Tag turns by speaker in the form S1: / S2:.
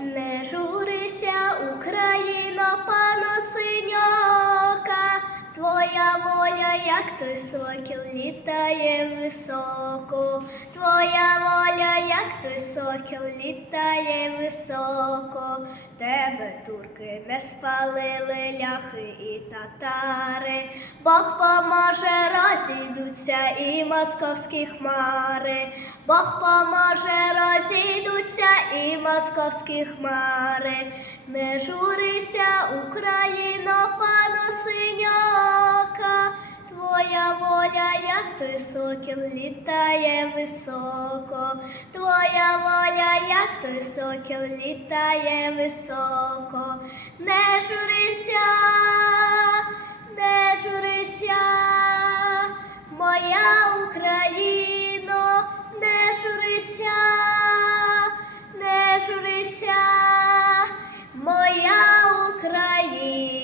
S1: Не журися, Україно, пану синьока, Твоя воля, як той сокіл, літає високо, Твоя воля, як той сокіл, літає високо, Тебе турки не спалили ляхи і татари, Бог поможе, розійдуться і московські хмари, Бог поможе, розійдуться і московські хмари. Не журися, Україно, пану синьока, Твоя воля, як той сокіл, літає високо, Твоя воля, як той сокіл, літає високо, не журися, Україно, не журися, не журися, моя Україна.